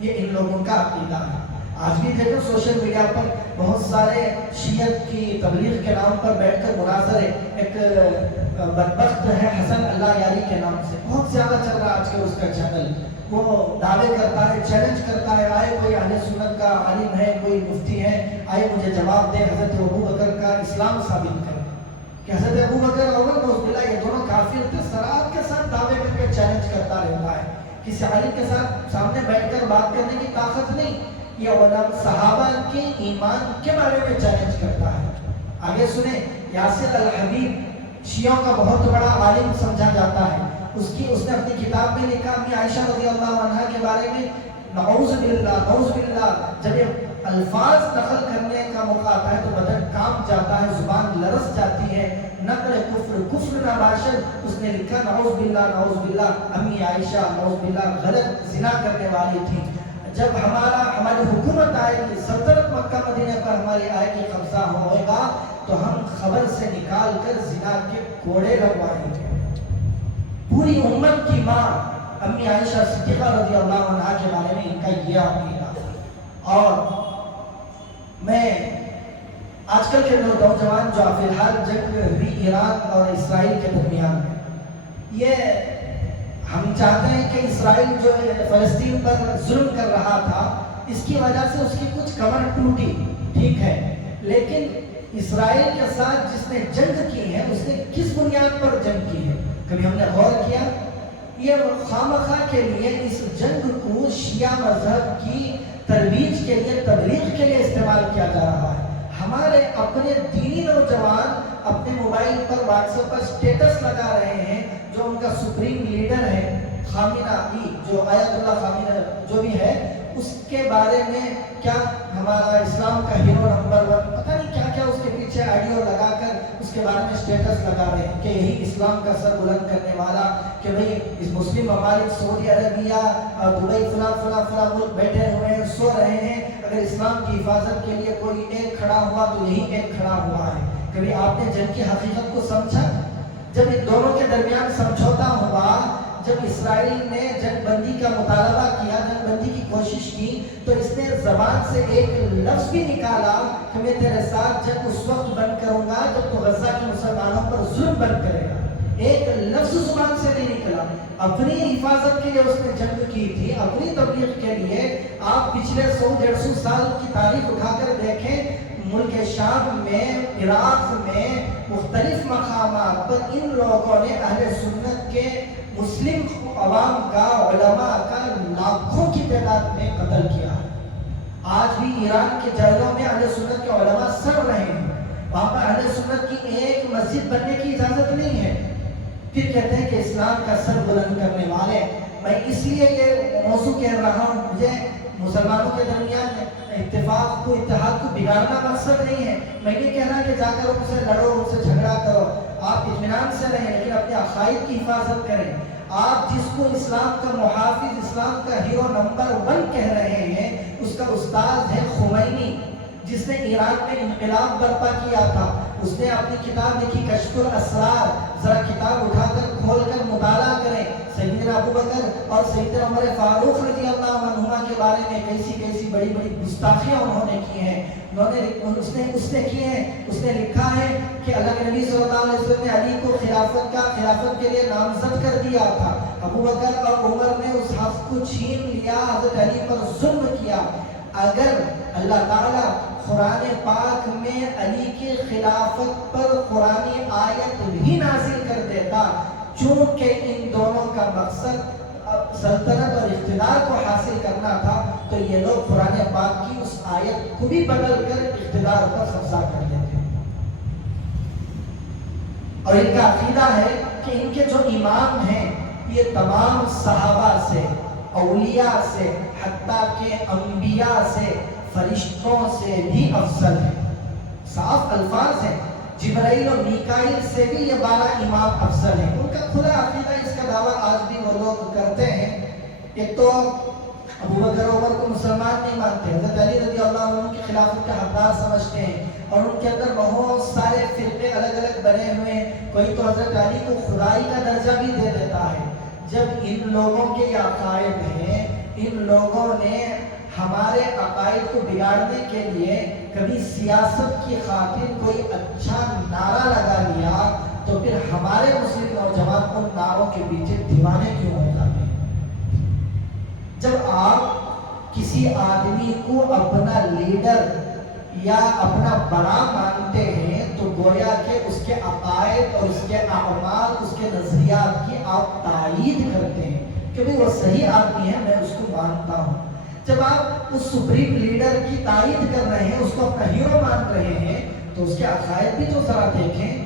یہ ان لوگوں کا عقیدہ ہے. آج بھی دیکھو سوشل میڈیا پر بہت سارے شیعت کی تبلیغ کے نام پر بیٹھ کر مناظرے، ایک بدبخت ہے حسن اللہ یاری کے نام سے، بہت زیادہ چل رہا آج کل اس کا چینل. وہ دعوے کرتا ہے، چیلنج کرتا ہے، آئے کوئی اہل سنت کا عالم ہے، کوئی مفتی ہے، آئے مجھے جواب دے، حضرت ابو بکر کا اسلام ثابت کرے. کہ حضرت ابو بکر اور عمر نعوذ باللہ یہ دونوں کافر تھے. سرات کے ساتھ دعوے کر کے چیلنج کرتا رہتا ہے. کسی عالم کے ساتھ سامنے بیٹھ کر بات کرنے کی طاقت نہیں. یہ علماء صحابہ کے ایمان کے بارے میں چیلنج کرتا ہے. آگے سنیں، یاسر الحبیب شیعوں کا بہت بڑا عالم سمجھا جاتا ہے. اس نے اپنی کتاب میں لکھا امی عائشہ رضی اللہ عنہا کے بارے میں، نعوذ باللہ نعوذ باللہ، جب یہ الفاظ نقل کرنے کا موقع آتا ہے تو بدن کانپ جاتا ہے، زبان لرز جاتی ہے. نقل کفر نباشد. اس نے لکھا نعوذ باللہ امی عائشہ نعوذ باللہ غلط زنا کرنے والی تھی. جب ہماری حکومت آئے گی، سلطنت مکہ مدینہ پر ہماری آئے گی، قبضہ ہوئے گا تو ہم خبر سے نکال کر زنا کے کوڑے لگوائیں گے. پوری امت کی ماں امی عائشہ صدیقہ رضی اللہ عنہا کے بارے میں ان کا یہ عقیدہ. اور میں آج کل کے نوجوان جو فی الحال جنگ ہوئی ایران اور اسرائیل کے درمیان میں، یہ ہم چاہتے ہیں کہ اسرائیل جو فلسطین پر ظلم کر رہا تھا، اس کی وجہ سے اس کی کچھ کمر ٹوٹی، ٹھیک ہے، لیکن اسرائیل کے ساتھ جس نے جنگ کی ہے اس نے کس بنیاد پر جنگ کی ہے؟ کبھی ہم نے غور کیا؟ یہ خامخواہ کے لیے اس جنگ کو شیعہ مذہب کی ترویج کے لیے، تبلیغ کے لیے استعمال کیا جا رہا ہے. ہمارے اپنے دینی نوجوان اپنے موبائل پر واٹس ایپ پر سٹیٹس لگا رہے ہیں جو ان کا سپریم لیڈر ہے خامنہ ای، جو آیت اللہ خامنہ جو بھی ہے، اس کے بارے میں کیا ہمارا اسلام کا ہیرو نمبر 1، پتہ نہیں کیا کیا اس کے پیچھے آڈیو لگا کر اس کے بارے میں سٹیٹس لگا رہے ہیں کہ یہی اسلام کا سر بلند کرنے والا، کہ بھئی اس مسلم ممالک سعودی عربیہ، دبئی، فلاں ملک بیٹھے ہوئے ہیں، سو رہے ہیں، اگر اسلام کی حفاظت کے لیے کوئی ایک کھڑا ہوا تو یہی ایک کھڑا ہوا ہے. کبھی آپ نے جنگ کی حقیقت کو سمجھا؟ جب ان دونوں کے درمیان سمجھوتا ہوا، جب اسرائیل نے جنگ بندی کا مطالبہ کیا، جنگ بندی کی کوشش کی، تو اس نے زبان سے ایک لفظ بھی نکالا کہ میں تیرے ساتھ جنگ اس وقت بند کروں گا جب تو غزہ کے مسلمانوں پر ظلم بند کرے گا. ایک لفظ زبان سے نہیں نکلا. اپنی حفاظت کے لیے اس نے جنگ کی تھی، اپنی تبلیغ کے لیے. آپ پچھلے 100-150 سال کی تاریخ اٹھا کر دیکھیں، ملک شام میں، عراق میں، مختلف مقامات پر ان لوگوں نے اہل سنت کے مسلم عوام کا، علماء کا لاکھوں کی تعداد میں قتل کیا ہے. آج بھی ایران کے جیلوں میں اہل سنت کے علماء سڑ رہے ہیں. وہاں پر اہل سنت کی ایک مسجد بننے کی اجازت نہیں ہے. پھر کہتے ہیں کہ اسلام کا سر بلند کرنے والے. میں اس لیے یہ موضوع کہہ رہا ہوں, مجھے مسلمانوں کے درمیان اتفاق کو اتحاد کو بگاڑنا مقصد نہیں ہے. میں یہ کہہ رہا کہ جا کر ان سے لڑو, ان سے جھگڑا کرو, آپ اطمینان سے رہیں لیکن اپنے عقائد کی حفاظت کریں. آپ جس کو اسلام کا محافظ, اسلام کا ہیرو نمبر 1 کہہ رہے ہیں, اس کا استاد ہے خمینی, جس نے ایران میں انقلاب برپا کیا تھا. اس نے اپنی کتاب لکھی کشف الاسرار, ذرا کتاب اٹھا کر کھول کر مطالعہ کریں. سیدنا ابو بکر اور سیدنا عمر فاروق رضی اللہ عنہما کے بارے میں کیسی کیسی بڑی بڑی گستاخیاں انہوں نے کی ہیں. اس نے کی ہیں. اس نے لکھا ہے کہ اللہ کے نبی صلی اللہ علیہ وسلم نے علی کو خلافت کے لیے نامزد کر دیا تھا. ابو بکر اور عمر نے اس حق کو چھین لیا, حضرت علی پر ظلم کیا. اگر اللہ تعالیٰ قرآن پاک میں علی کی خلافت پر قرآنی آیت بھی نازل کر دیتا, چونکہ ان دونوں کا مقصد سلطنت اور اقتدار کو حاصل کرنا تھا, تو یہ لوگ قرآن پاک کی اس آیت کو بھی بدل کر اقتدار پر قبضہ کر لیتے. اور ان کا عقیدہ ہے کہ ان کے جو امام ہیں یہ تمام صحابہ سے, اولیاء سے, حتیٰ کہ انبیاء سے, فرشتوں سے بھی افضل ہیں. صاف الفاظ ہیں, جبرائیل اور میکائیل سے بھی یہ 12 امام افضل ہیں. ان کا کھلا عقیدہ, اس کا دعویٰ آج بھی وہ لوگ کرتے ہیں. ایک تو ابو بکر عمر کو مسلمان نہیں مانتے, حضرت علی رضی اللہ عنہ کی خلافت کا حقدار سمجھتے ہیں, اور ان کے اندر بہت سارے فرقے الگ الگ بنے ہوئے ہیں. کوئی تو حضرت علی کو خدائی کا درجہ بھی دے دیتا ہے. جب ان لوگوں کے یہ عقائد ہیں, ان لوگوں نے ہمارے عقائد کو بگاڑنے کے لیے کبھی سیاست کی خاطر کوئی اچھا نعرہ لگا لیا, تو پھر ہمارے مسلم نوجوان ان نعروں کے پیچھے دیوانے کیوں ہو جاتے ہیں؟ جب آپ کسی آدمی کو اپنا لیڈر یا اپنا بڑا مانتے ہیں تو گویا کہ اس کے عقائد اور اس کے اعمال, اس کے نظریات کی آپ تائید کرتے ہیں کہ وہ صحیح آدمی ہے, میں اس کو مانتا ہوں. جب آپ اس سپریم لیڈر کی تائید کر رہے ہیں, اس کو اپنا ہیرو مان رہے ہیں, تو اس کے عقائد بھی تو ذرا دیکھیں,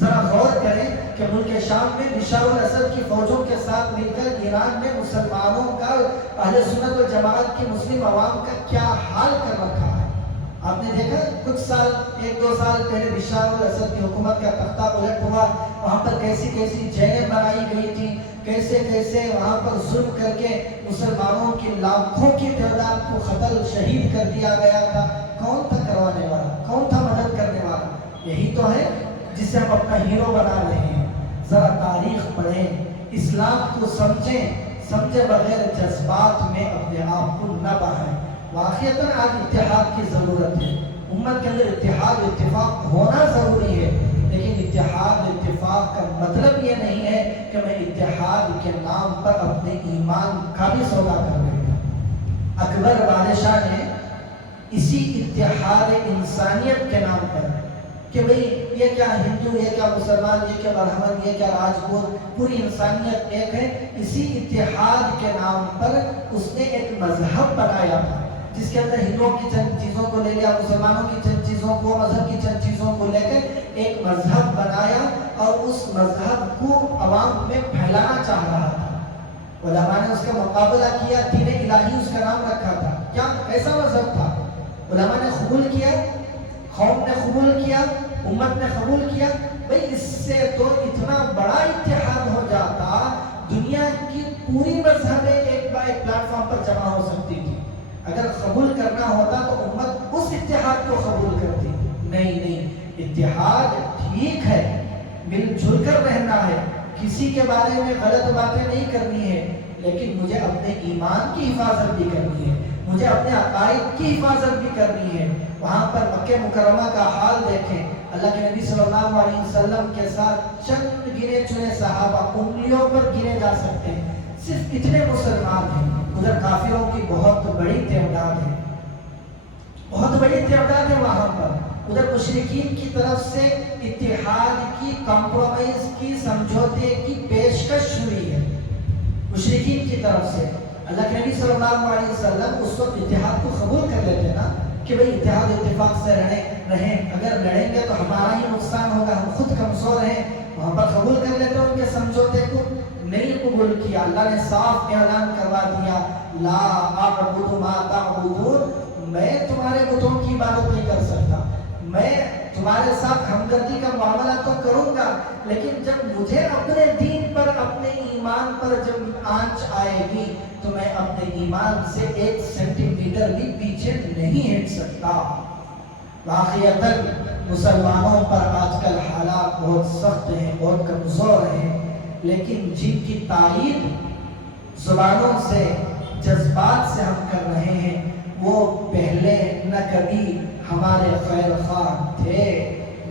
ذرا غور کریں کہ ملک شام میں بشار الاسد کی فوجوں کے ساتھ مل کر ایران میں مسلمانوں کا, اہل سنت و جماعت کی مسلم عوام کا کیا حال کر رکھا ہے. آپ نے دیکھا کچھ سال, 1-2 سال پہلے بشار الاسد کی حکومت کا تختہ الٹ ہوا, وہاں پر کیسی کیسی جیلیں بنائی گئی تھی, کیسے کیسے وہاں پر ظلم کر کے مسلمانوں کی لاکھوں کی تعداد کو قتل شہید کر دیا گیا تھا. کون تھا کروانے والا, کون تھا مدد کرنے والا؟ یہی تو ہے جسے ہم اپنا ہیرو بنا رہے ہیں. ذرا تاریخ پڑھیں, اسلام کو سمجھے بغیر جذبات میں اپنے آپ کو نہ بہائیں. واقعتاً آج اتحاد کی ضرورت ہے, امت کے اندر اتحاد اتفاق ہونا ضروری ہے, لیکن اتحاد اتفاق کا مطلب یہ نہیں ہے کہ میں اتحاد کے نام پر اپنے ایمان کا بھی سودا کر لیتا. اکبر بادشاہ نے اسی اتحاد انسانیت کے نام پر کہ بھئی یہ کیا ہندو, یہ کیا مسلمان, یہ کیا برہمن, یہ کیا راجپوت, پوری انسانیت ایک ہے, اسی اتحاد کے نام پر اس نے ایک مذہب بنایا تھا جس کے اندر ہندوؤں کی چند چیزوں کو لے لیا, مسلمانوں کی چند چیزوں کو, مذہب کی چند چیزوں کو لے کر ایک مذہب بنایا, اور اس مذہب کو عوام میں پھیلانا چاہ رہا تھا. علماء نے اس کا مقابلہ کیا, دین الہی اس کا نام رکھا تھا. کیا ایسا مذہب تھا, علماء نے قبول کیا, قوم نے قبول کیا, امت نے قبول کیا. بھئی اس سے تو اتنا بڑا اتحاد ہو جاتا, دنیا کی پوری مذہبیں ایک پلیٹ فارم پر جمع ہو سکتی تھی. اگر قبول کرنا ہوتا تو امت اس اتحاد کو قبول کرتی. نہیں, اتحاد ٹھیک ہے, مل جل کر رہنا ہے, کسی کے بارے میں غلط باتیں نہیں کرنی ہے, لیکن مجھے اپنے ایمان کی حفاظت بھی کرنی ہے, مجھے اپنے عقائد کی حفاظت بھی کرنی ہے. وہاں پر مکہ مکرمہ کا حال دیکھیں, اللہ کے نبی صلی اللہ علیہ وسلم کے ساتھ چند گنے چنے صحابہ, انگلیوں پر گنے جا سکتے ہیں, صرف اتنے مسلمان ہیں. ادھر کافروں کی بہت بڑی تعداد ہے, بہت بڑی تعداد ہے وہاں پر. ادھر مشرکین کی طرف سے اتحاد کی, کمپرومائز کی, سمجھوتے کی پیشکش ہوئی ہے مشرکین کی طرف سے. اللہ کے نبی صلی اللہ علیہ وسلم اس وقت اتحاد کو قبول کر لیتے نا, کہ بھئی اتحاد اتفاق سے رہیں, اگر لڑیں گے تو ہمارا ہی نقصان ہوگا, ہم خود کمزور ہیں, وہاں پر قبول کر لیتے ان کے سمجھوتے کو، نہیں قبول کیا۔ اللہ نے صاف اعلان کروا دیا لا اعبد ما تعبدون، میں تمہارے بتوں کی عبادت نہیں کر سکتا، میں تمہارے ساتھ ہمدردی کا معاملہ تو کروں گا، لیکن جب مجھے اپنے دین پر اپنے ایمان پر جب آنچ آئے گی تو میں اپنے ایمان سے 1 سینٹی میٹر بھی پیچھے نہیں ہٹ سکتا۔ واقعتاً مسلمانوں پر آج کل حالات بہت سخت ہیں، بہت کمزور ہیں، لیکن جن کی تائید زبانوں سے جذبات سے ہم کر رہے ہیں وہ پہلے نہ کبھی ہمارے خیر خواہ تھے،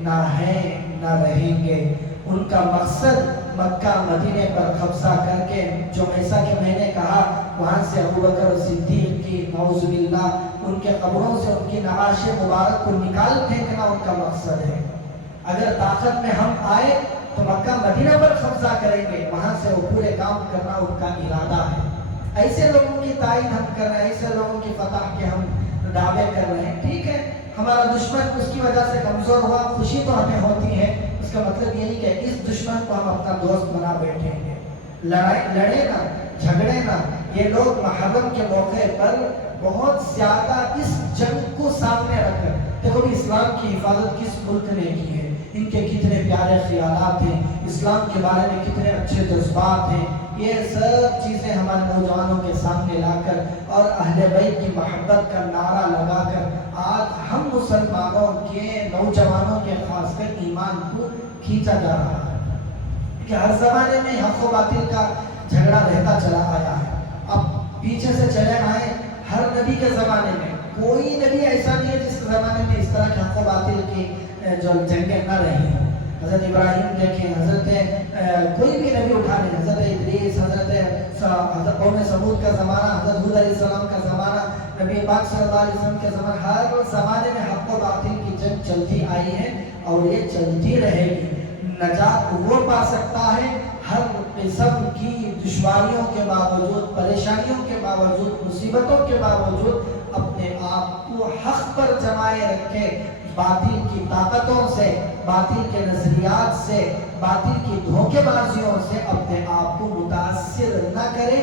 نہ ہیں، نہ رہیں گے۔ ان کا مقصد مکہ مدینے پر قبضہ کر کے، جو ایسا کہ میں نے کہا وہاں سے ابوبکر صدیق کی نعوذ باللہ ان کے قبروں سے ان کی نعاش مبارک کو نکال پھینکنا ان کا مقصد ہے۔ اگر طاقت میں ہم آئے تو مکہ مدینہ پر قبضہ کریں گے، وہاں سے وہ پورے کام کرنا ان کا ارادہ ہے۔ ایسے لوگوں کی تائید ہم کر رہے ہیں، ایسے لوگوں کی فتح کے ہم دعوے کر رہے ہیں۔ ٹھیک ہے، ہمارا دشمن اس کی وجہ سے کمزور ہوا، خوشی تو ہمیں ہوتی ہے، اس کا مطلب یہ نہیں کہ اس دشمن کو ہم اپنا دوست بنا بیٹھیں گے۔ لڑے نا، جھگڑے نا۔ یہ لوگ محرم کے موقع پر بہت زیادہ اس جنگ کو سامنے رکھ کر، دیکھو بھی اسلام کی حفاظت کس ملک نے کی ہے، ان کے کتنے پیارے خیالات ہیں، اسلام کے بارے میں کتنے اچھے جذبات ہیں، یہ سب چیزیں ہمارے نوجوانوں کے سامنے لا کر اور اہل بیت کی محبت کا نعرہ لگا کر آج ہم مسلمانوں کے نوجوانوں کے خاص کر ایمان کو کھینچا جا رہا ہے کہ ہر زمانے میں حق و باطل کا جھگڑا رہتا چلا آیا ہے۔ اب پیچھے سے چلے آئے، ہر نبی کے زمانے میں کوئی نبی ایسا نہیں ہے جس زمانے میں اس طرح کے حق و باطل کی جو جنگیں نہ رہی ہیں۔ حضرت ابراہیم دیکھیں، حضرت کوئی بھی نبی اٹھا لیں، حضرت ادریس، حضرت قوم سمود کا زمانہ، حضرت ہود علیہ السلام کا زمانہ، نبی پاک صلی اللہ علیہ وسلم کے زمانہ، ہر زمانے میں حق و باطل کی جنگ چلتی آئی ہے اور یہ چلتی رہے گی۔ نجات وہ پا سکتا ہے ہر قسم کی دشواریوں کے باوجود، پریشانیوں کے باوجود، مصیبتوں کے باوجود اپنے آپ کو حق پر جمائے رکھے، باطل کی طاقتوں سے، باطل کے نظریات سے، باطل کی دھوکے بازیوں سے اپنے آپ کو متاثر نہ کرے،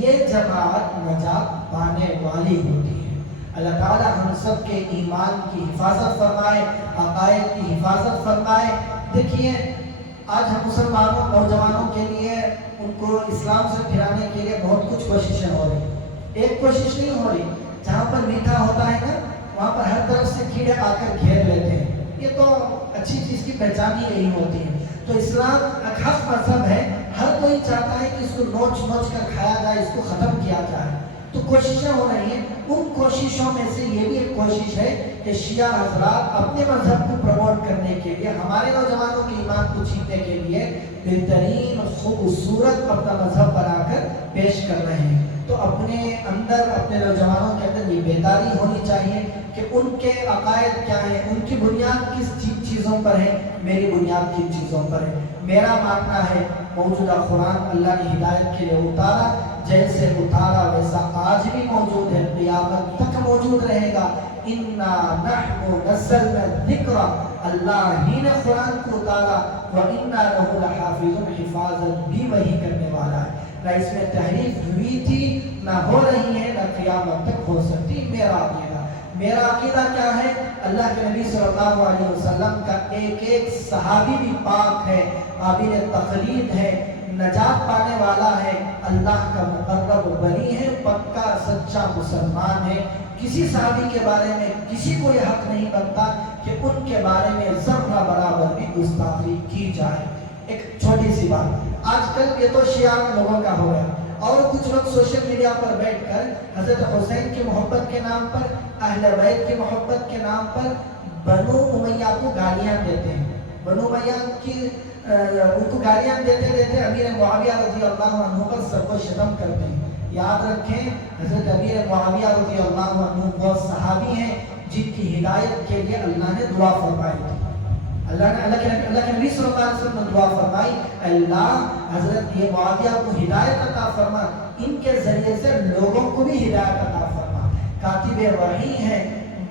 یہ جماعت نجات پانے والی ہوتی ہے۔ اللہ تعالی ہم سب کے ایمان کی حفاظت فرمائے، عقائد کی حفاظت فرمائے۔ دیکھیے آج ہم مسلمانوں نوجوانوں کے لیے ان کو اسلام سے پھرانے کے لیے بہت کچھ کوششیں ہو رہی، ایک کوشش نہیں ہو رہی، جہاں پر میٹھا ہوتا ہے نا وہاں پر ہر طرف سے کیڑے آ کر گھیر لیتے ہیں، یہ تو اچھی چیز کی پہچان ہی یہی ہوتی ہے۔ تو اسلام ایک حق مذہب ہے، ہر کوئی چاہتا ہے کہ اس کو نوچ نوچ کر کھایا جائے، اس کو ختم کیا جائے، تو کوششیں ہو رہی ہیں۔ ان کوششوں میں سے یہ بھی ایک کوشش ہے کہ شیعہ حضرات اپنے مذہب کو پروموٹ کرنے کے لیے، ہمارے نوجوانوں کے ایمان کو چھیننے کے لیے بہترین خوبصورت اپنا مذہب بنا کر پیش کر رہے ہیں۔ تو اپنے اندر، اپنے نوجوانوں کے اندر یہ بیداری ہونی چاہیے کہ ان کے عقائد کیا ہیں، ان کی بنیاد کس چیزوں پر ہے، میری بنیاد کن چیزوں پر ہے۔ میرا ماننا ہے موجودہ قرآن اللہ نے ہدایت کے لیے اتارا، جیسے اتارا ویسا آج بھی موجود ہے، قیامت تک موجود رہے گا۔ اِنَّا نَحْنُ نَزَّلْنَا الذِّكْرَ، اللہ ہی نے قرآن کو اتارا، وَإِنَّا لَهُ لَحَافِظُونَ، حفاظت بھی وہی کرنے والا ہے۔ نہ اس میں تحریف ہوئی تھی، نہ ہو رہی ہے، نہ قیامت تک ہو سکتی۔ میرا عقیدہ کیا ہے؟ اللہ کے نبی صلی اللہ علیہ وسلم کا ایک ایک صحابی بھی پاک ہے، قابل تقلید ہے، نجات پانے والا ہے، اللہ کا مقرب ولی ہے، پکا سچا مسلمان ہے۔ کسی صحابی کے بارے میں کسی کو یہ حق نہیں بنتا کہ ان کے بارے میں ذرہ برابر بھی گستاخی کی جائے۔ ایک چھوٹی سی بات، آج کل یہ تو شیعہ لوگوں کا ہو گیا، اور کچھ لوگ سوشل میڈیا پر بیٹھ کر حضرت حسین کی محبت کے نام پر، اہل بیت کی محبت کے نام پر بنو امیہ کو گالیاں دیتے ہیں۔ بنو امیہ کی ان کو گالیاں دیتے دیتے امیر معاویہ رضی اللہ عنہ پر سب کو شتم کرتے ہیں۔ یاد رکھیں حضرت امیر معاویہ رضی اللہ عنہ وہ صحابی ہیں جن کی ہدایت کے لیے اللہ نے دعا فرمائی تھی۔ اللہ کے نبی صلی اللہ علیہ وسلم نے دعا فرمائی، اللہ حضرت یہ معاویہ کو ہدایت عطا فرما، ان کے ذریعے سے لوگوں کو بھی ہدایت عطا فرما۔ کاتب وحی ہیں،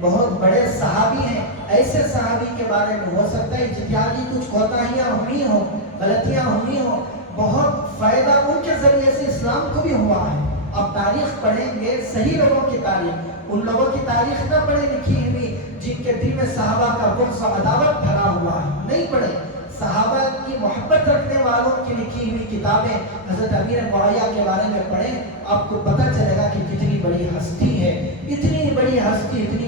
بہت بڑے صحابی ہیں، ایسے صحابی کے بارے میں ہو سکتا ہے اجتہادی کچھ کوتاہیاں ہوئی ہوں، غلطیاں ہوئی ہوں، بہت فائدہ ان کے ذریعے سے اسلام کو بھی ہوا ہے۔ اب تاریخ پڑھیں گے صحیح لوگوں کی تاریخ، ان لوگوں کی تاریخ نہ پڑھے لکھی ہوئی جن کے دل میں صحابہ کا بغض و عداوت بھرا ہوا ہے، نہیں پڑھے۔ صحابہ کی محبت رکھنے والوں کی لکھی ہوئی کتابیں حضرت امیر معاویہ کے بارے میں پڑھیں، آپ کو پتہ چلے گا کہ کتنی بڑی ہستی ہے، اتنی بڑی ہستی، اتنے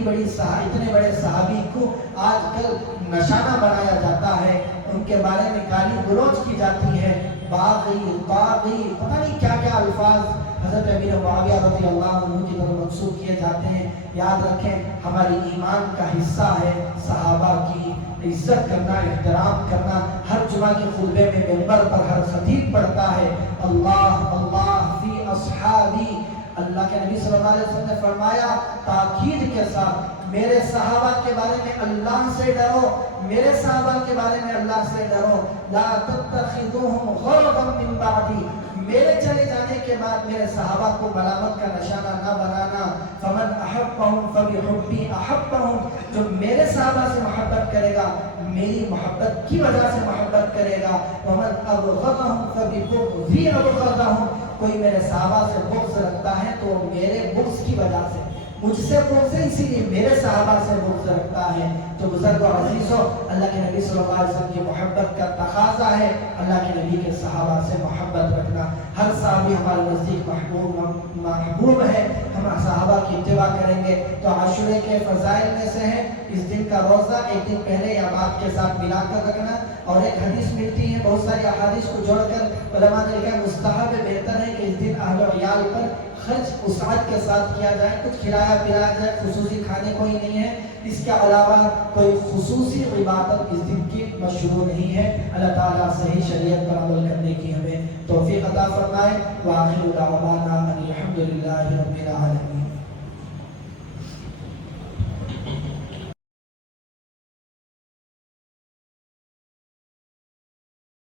بڑے صحابی کو آج کل نشانہ بنایا جاتا ہے، ان کے بارے میں گالی گلوچ کی جاتی ہے، باغی طاغی پتہ نہیں کیا کیا الفاظ حضرت امیر معاویہ رضی اللہ عنہ کی طرف منسوب کیے جاتے ہیں۔ یاد رکھیں ہماری ایمان کا حصہ ہے صحابہ کی عزت کرنا، احترام کرنا۔ ہر جمعہ کے خطبے میں منبر پر ہر خطیب پڑھتا ہے اللہ اللہ فی اصحابی، اللہ کے نبی صلی اللہ علیہ وسلم نے فرمایا تاکید کے ساتھ میرے صحابہ کے بارے میں اللہ سے ڈرو، میرے صحابہ کے بارے میں اللہ سے ڈرو، لا تتخذوہم غرضا من بعدی، میرے چلے جانے کے بعد میرے صحابہ کو ملامت کا نشانہ نہ بنانا۔ فمن احبہم فبحبی احبہم، جو میرے صحابہ سے محبت کرے گا میری محبت کی وجہ سے محبت کرے گا۔ ومن ابغضہم فببغضی ابغضہم، کوئی میرے صحابہ سے بغض رکھتا ہے تو میرے بغض کی وجہ سے، مجھ سے بغض ہے اسی لیے میرے صحابہ سے بغض رکھتا ہے۔ تو بزرگ و عزیزو، اللہ کے نبی صلی اللہ علیہ وسلم کی محبت کا تقاضا ہے اللہ کے نبی کے صحابہ سے محبت رکھنا۔ ہر صحابی ہمارے نزدیک محبوب ہے، ہم صحابہ کی اتباع کریں گے۔ تو عاشورے کے فضائل میں سے ہے اس دن کا روزہ ایک دن پہلے یا بعد کے ساتھ ملا کر رکھنا، اور ایک حدیث ملتی ہے، بہت ساری احادیث کو جوڑ کر علماء نے لکھا مستحب بہتر ہے کہ اس دن اہل و عیال پر خرچ وسعت کے ساتھ کیا جائے، کچھ کھلایا پلایا جائے، خصوصی کھانے کو ہی نہیں ہے، اس کے علاوہ کوئی خصوصی عبادت اس دن کی مشروع نہیں ہے۔ اللہ تعالیٰ صحیح شریعت پر عمل کرنے کی ہمیں توفیق عطا فرمائے۔ وآخر دعوانا ان الحمد للہ رب العالمین۔